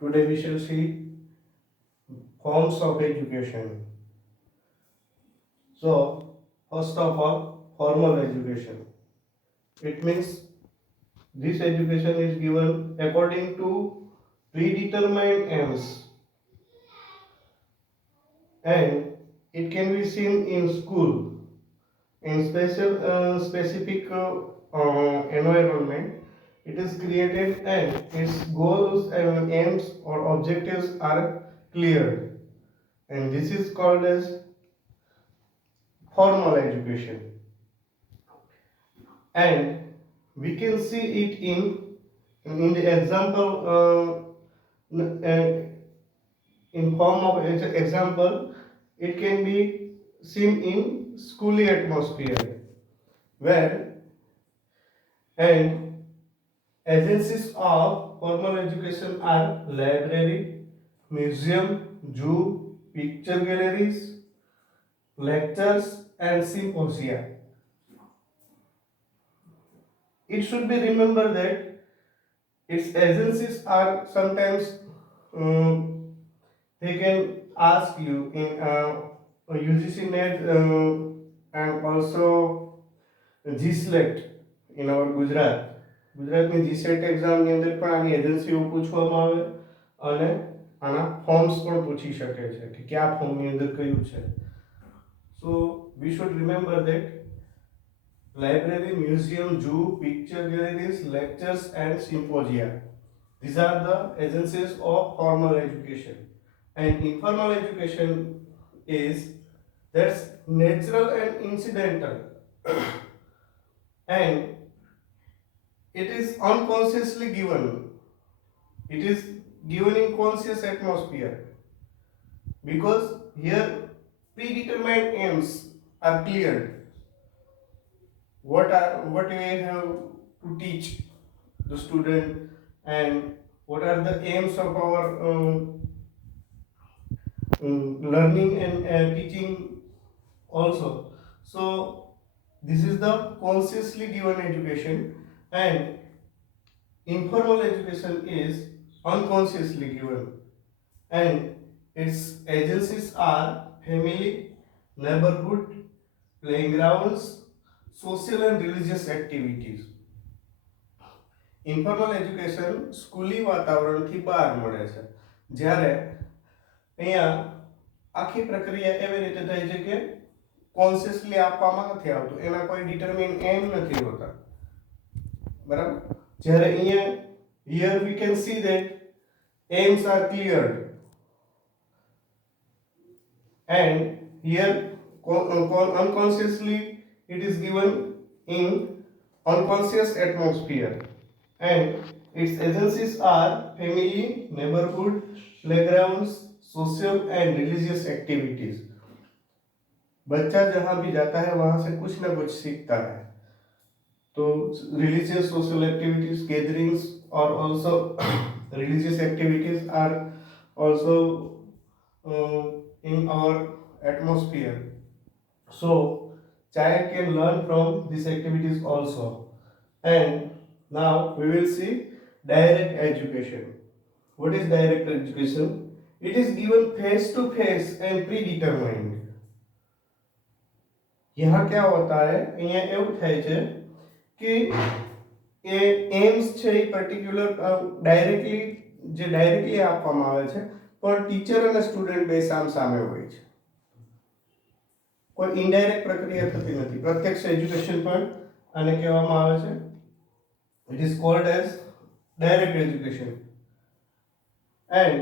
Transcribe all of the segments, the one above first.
Today we shall see forms of education. So, first of all, formal education. It means this education is given according to predetermined aims, and it can be seen in school in specific environment. It is created and its goals and aims or objectives are cleared, and this is called as formal education. And we can see it in the example in form of example. It can be seen in schooly atmosphere where and agencies of formal education are library, museum, zoo, picture galleries, lectures and symposia. It should be remembered that its agencies are sometimes they can ask you in UGC NET and also GSLET in our ગુજરાતની GSET એક્ઝામની અંદર પણ આની એજન્સીઓ પૂછવામાં આવે અને આના ફોર્મ્સ પણ પૂછી શકે છે કે કયા ફોર્મની અંદર કયું છે. So we should remember that library, museum, zoo, picture galleries, lectures and symposia. These are the agencies of formal education. And informal education is that's natural and incidental. And it is unconsciously given. It is given in conscious atmosphere because here predetermined aims are cleared. What we have to teach the student and what are the aims of our learning and teaching also. So this is the consciously given education, and informal education is unconsciously given, and its agencies are family, neighborhood, playing grounds, social and religious activities. Informal education સ્કૂલી વાતાવરણથી બહાર મળે છે, જ્યારે અહીંયા આખી પ્રક્રિયા એવી રીતે થાય છે કે કોન્શિયસલી આપવામાં નથી આવતું, એના કોઈ ડિટરમિન એમ નથી હોતા, બરાબર. જ્યારે અહીંયા here we can see that aims are cleared, and here unconsciously it is given in unconscious atmosphere, and its agencies are family, neighborhood, playgrounds, social and religious activities. बच्चा जहाँ भी जाता है वहाँ से कुछ ना कुछ सीखता है. तो religious social activities, gatherings or also religious activities are also in our atmosphere. So child can learn from these activities also. And now we will see direct education. What is direct education? It is given face to face and predetermined. यहाँ क्या होता है, અહીંયા એવું થાય છે કે એ AIIMS છે એ પર્ટિક્યુલર ડાયરેક્ટલી આપવામાં આવે છે, પણ ટીચર અને સ્ટુડન્ટ બે સામસામે હોય છે. કોઈ ઇનડાયરેક્ટ પ્રક્રિયા થતી નથી. પ્રત્યક્ષ એજ્યુકેશન પણ આને કહેવામાં આવે છે. It is called as direct education, and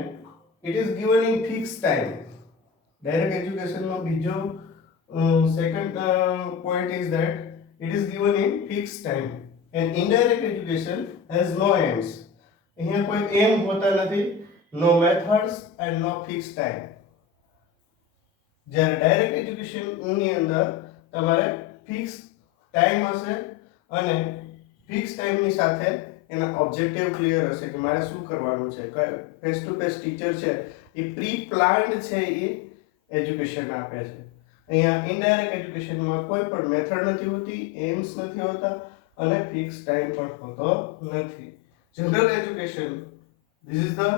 it is given in fixed time. Direct education નો બીજો second point is that it is given in fixed time, and indirect education has no aims. અહીંયા કોઈ aim હોતા નથી, no methods and no fixed time. જ્યારે direct એજ્યુકેશનની અંદર તમારે fix time હશે અને ફિક્સ ટાઈમની સાથે એના ઓબ્જેક્ટિવ ક્લિયર હશે કે મારે શું કરવાનું છે. ફેસ ટુ ફેસ ટીચર છે એ પ્રી પ્લાન્ડ છે એ એજ્યુકેશન આપે છે. અહીંયા ઇનડાયરેક્ટ એજ્યુકેશનમાં કોઈ પણ મેથડ નથી હોતી, એમ્સ નથી હોતા અને ફિક્સ ટાઈમ પણ હોતો નથી. General education, this is the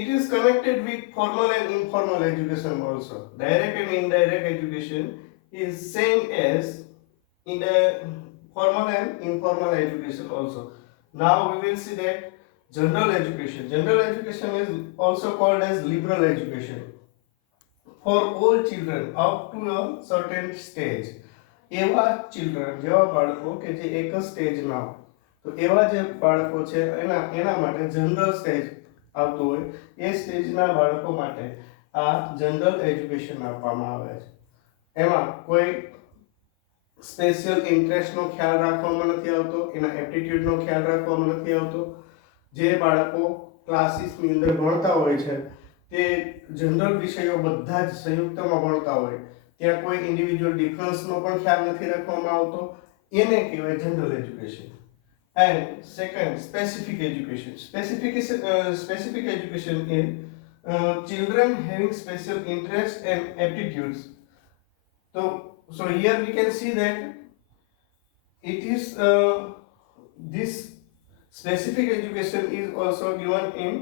it is connected with formal and informal education also. Direct and indirect education is same as in the formal and informal education also. Now we will see that general education. General education is also called as liberal education for all children up to a certain stage. એવા children જેવા બાળકો કે જે એક જ સ્ટેજના હોય તો એવા જે બાળકો છે એના માટે જનરલ સ્ટેજ આવતું હોય એ સ્ટેજના બાળકો માટે આ જનરલ એજ્યુકેશન આપવામાં આવે છે. એમાં કોઈ સ્પેશિયલ ઇન્ટરેસ્ટનો ખ્યાલ રાખવામાં નથી આવતો, એના એપ્ટિટ્યૂડનો ખ્યાલ રાખવામાં નથી આવતો. જે બાળકો ક્લાસીસની અંદર ભણતા હોય છે તે જનરલ વિષયો બધા જ સંયુક્તમાં ભણતા હોય, ત્યાં કોઈ ઇન્ડિવિજ્યુઅલ ડિફરન્સનો પણ ખ્યાલ નથી રાખવામાં આવતો, એને કહેવાય general education. And second, specific education. Specific education is children having special interests and aptitudes. So here we can see that it is this specific education is also given in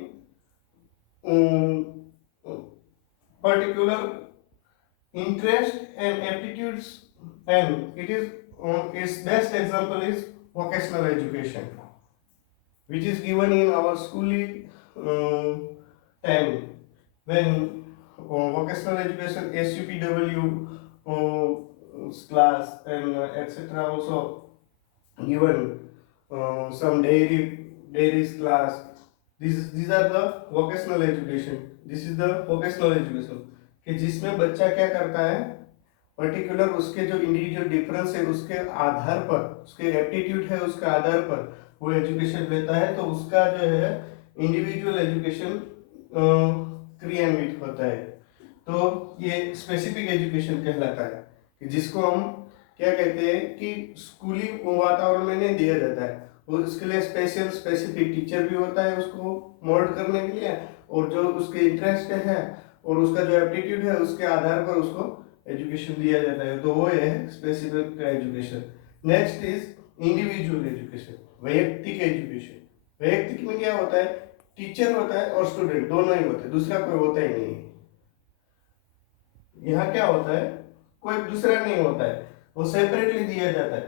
particular interest and aptitudes, and it is its best example is vocational education, which is given in our schooling time when vocational education SUPW class and etc. also given some dairies class. These are the vocational education. This is the vocational education कि जिसमें बच्चा क्या करता है, particular उसके जो individual difference है उसके आधार पर, उसके एप्टीट्यूड है उसके आधार पर वो एजुकेशन लेता है, तो उसका जो है इंडिविजुअल एजुकेशन क्रियान्वित होता है. तो ये स्पेसिफिक एजुकेशन कहलाता है कि जिसको हम क्या कहते हैं कि स्कूली वातावरण में नहीं दिया जाता है, वो उसके लिए स्पेसिफिक टीचर भी होता है उसको मोल्ड करने के लिए, और जो उसके इंटरेस्ट है और उसका जो एप्टीट्यूड है उसके आधार पर उसको एजुकेशन दिया जाता है. तो वो है specific education. Next is individual education, वैयक्तिक एजुकेशन. वैयक्तिक में क्या होता है, टीचर होता है और स्टूडेंट दोनों ही होते हैं, दूसरा कोई होता ही नहीं. यहाँ क्या होता है, कोई दूसरा नहीं होता है, वो सेपरेटली दिया जाता है,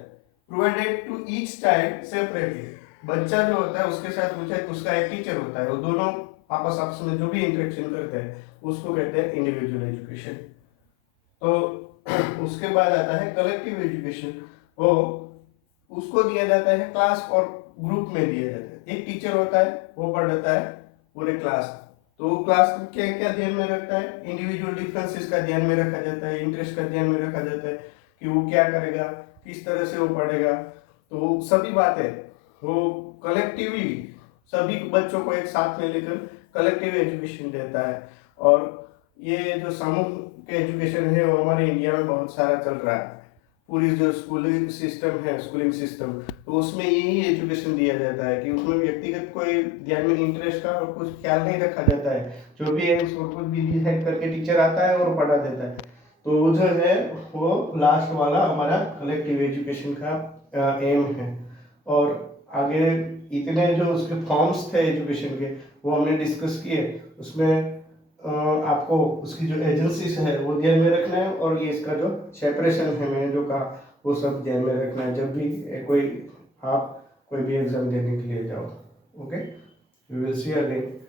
provided to each child separately. बच्चा जो होता है उसके साथ उसका एक टीचर होता है, वो दोनों आपस में जो भी इंटरेक्शन करते हैं उसको कहते हैं इंडिविजुअल एजुकेशन. तो उसके बाद आता है कलेक्टिव एजुकेशन. वो उसको दिया जाता है क्लास और ग्रुप में दिया जाता है. एक टीचर होता है वो पढ़ाता है पूरे क्लास, तो वो क्लास क्या क्या ध्यान में रखता है, इंडिविजुअल डिफरेंसेस का ध्यान में रखा जाता है, इंटरेस्ट का ध्यान में रखा जाता है कि वो क्या करेगा, किस तरह से वो पढ़ेगा. तो सभी बातें वो कलेक्टिवली सभी बच्चों को एक साथ में लेकर कलेक्टिव एजुकेशन देता है. और ये जो समूह के एजुकेशन है वो हमारे इंडिया में बहुत सारा चल रहा है. पूरी जो स्कूलिंग सिस्टम है, स्कूलिंग सिस्टम, तो उसमें यही एजुकेशन दिया जाता है कि उसमें व्यक्तिगत कोई ध्यान में इंटरेस्ट का और कुछ ख्याल नहीं रखा जाता है. जो भी है उसको कुछ भी डिसाइड करके टीचर आता है और पढ़ा देता है. तो जो है वो लास्ट वाला हमारा कलेक्टिव एजुकेशन का एम है. और आगे इतने जो उसके फॉर्म्स थे एजुकेशन के वो हमने डिस्कस किए. उसमें आपको उसकी जो एजेंसीज है वो ध्यान में रखना है, और ये इसका जो सेपरेशन है मैंने जो कहा वो सब ध्यान में रखना है जब भी कोई आप कोई भी एग्जाम देने के लिए जाओ. Okay, we will see again.